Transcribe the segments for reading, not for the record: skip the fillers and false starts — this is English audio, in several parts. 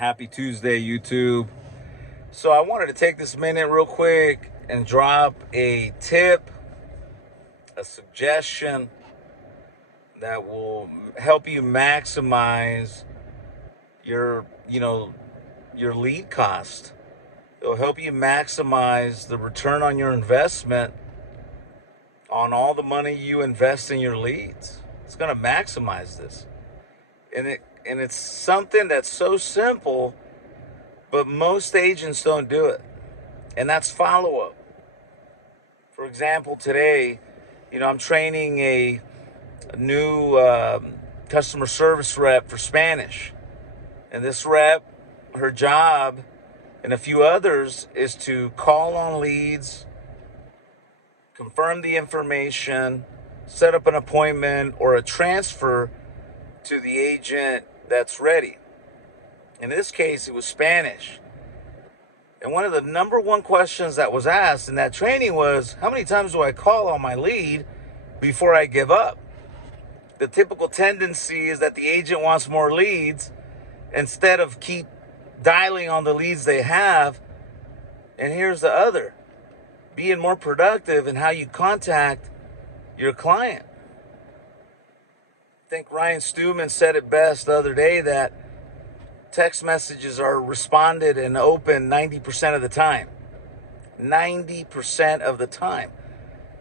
Happy Tuesday, YouTube. So I wanted to take this minute real quick and drop a tip, a suggestion that will help you maximize your, your lead cost. It'll help you maximize the return on your investment on all the money you invest in your leads. It's going to maximize this. And it's something that's so simple, but most agents don't do it. And that's follow-up. For example, today, I'm training a new customer service rep for Spanish. And this rep, her job, and a few others, is to call on leads, confirm the information, set up an appointment or a transfer to the agent that's ready. In this case, it was Spanish. And one of the number one questions that was asked in that training was, how many times do I call on my lead before I give up? The typical tendency is that the agent wants more leads instead of keep dialing on the leads they have. And here's the other, being more productive in how you contact your client. I think Ryan Stewman said it best the other day that text messages are responded and open 90% of the time. 90% of the time.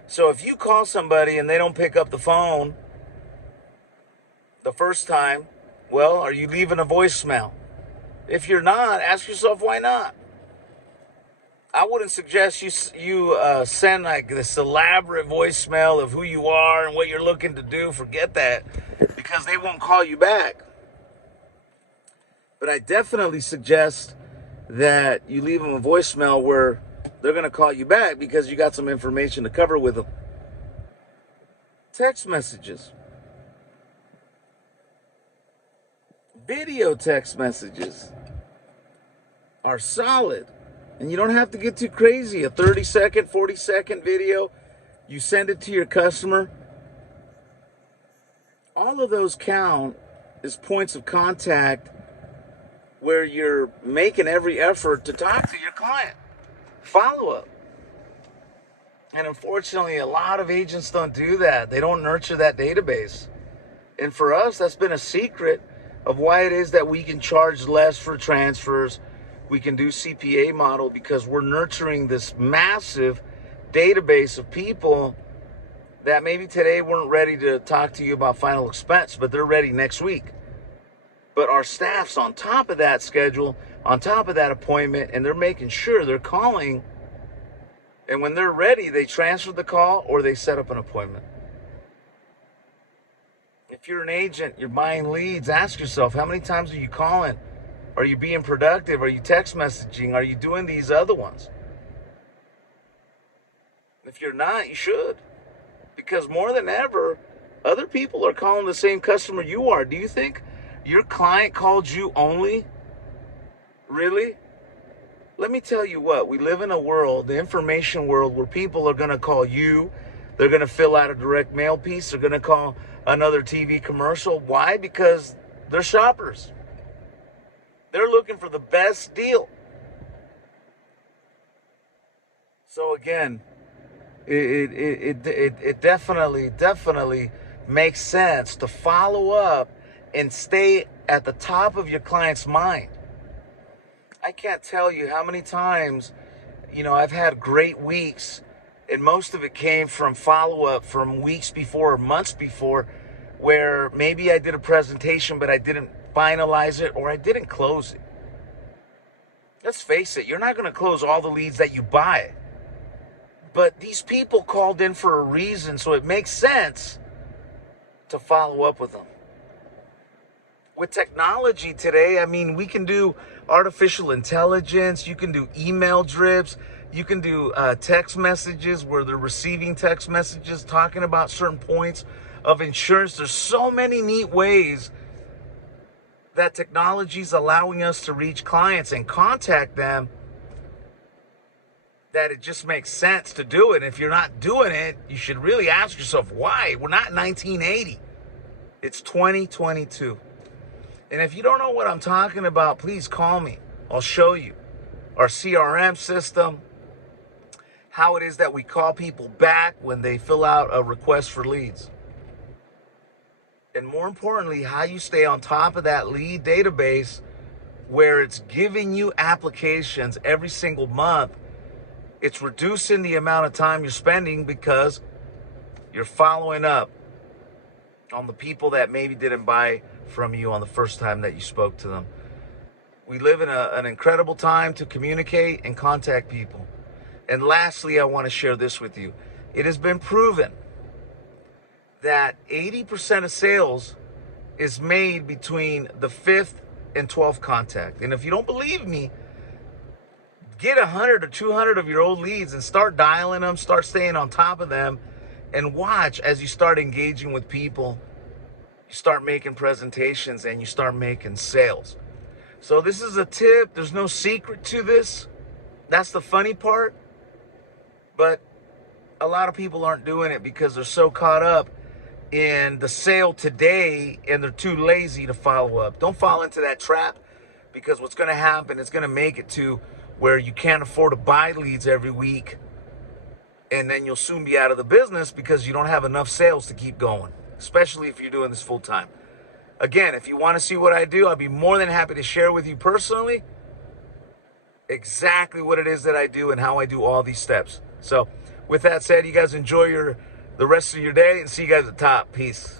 So if you call somebody and they don't pick up the phone the first time, well, are you leaving a voicemail? If you're not, ask yourself why not. I wouldn't suggest you send like this elaborate voicemail of who you are and what you're looking to do. Forget that, because they won't call you back. But I definitely suggest that you leave them a voicemail where they're going to call you back because you got some information to cover with them. Text messages. Video text messages are solid. And you don't have to get too crazy. A 30-second, 40-second video, you send it to your customer. All of those count as points of contact where you're making every effort to talk to your client. Follow up. And unfortunately, a lot of agents don't do that. They don't nurture that database. And for us, that's been a secret of why it is that we can charge less for transfers. We can do CPA model because we're nurturing this massive database of people that maybe today weren't ready to talk to you about final expense, but they're ready next week. But our staff's on top of that schedule, on top of that appointment, and they're making sure they're calling. And when they're ready, they transfer the call or they set up an appointment. If you're an agent, you're buying leads, ask yourself, how many times are you calling? Are you being productive? Are you text messaging? Are you doing these other ones? If you're not, you should. Because more than ever, other people are calling the same customer you are. Do you think your client called you only? Really? Let me tell you what, we live in a world, the information world, where people are going to call you. They're going to fill out a direct mail piece. They're going to call another TV commercial. Why? Because they're shoppers. They're looking for the best deal. So again, it definitely makes sense to follow up and stay at the top of your client's mind. I can't tell you how many times, I've had great weeks, and most of it came from follow-up from weeks before or months before, where maybe I did a presentation, but I didn't finalize it or I didn't close it. Let's face it, you're not going to close all the leads that you buy. But these people called in for a reason, so it makes sense to follow up with them. With technology today, we can do artificial intelligence, you can do email drips, you can do text messages where they're receiving text messages talking about certain points of insurance. There's so many neat ways that technology is allowing us to reach clients and contact them that it just makes sense to do it. If you're not doing it, you should really ask yourself why. We're not in 1980. It's 2022. And if you don't know what I'm talking about, please call me. I'll show you our CRM system, how it is that we call people back when they fill out a request for leads. And more importantly, how you stay on top of that lead database where it's giving you applications every single month. It's reducing the amount of time you're spending because you're following up on the people that maybe didn't buy from you on the first time that you spoke to them. We live in an incredible time to communicate and contact people. And lastly, I want to share this with you. It has been proven that 80% of sales is made between the 5th and 12th contact. And if you don't believe me, get 100 or 200 of your old leads and start dialing them, start staying on top of them, and watch as you start engaging with people, you start making presentations and you start making sales. So this is a tip. There's no secret to this. That's the funny part. But a lot of people aren't doing it because they're so caught up in the sale today and they're too lazy to follow up. Don't fall into that trap, because what's going to happen is going to make it to where you can't afford to buy leads every week, and then you'll soon be out of the business because you don't have enough sales to keep going, especially if you're doing this full time. Again, if you want to see what I do, I'll be more than happy to share with you personally exactly what it is that I do and how I do all these steps. So with that said, you guys enjoy the rest of your day, and see you guys at the top. Peace.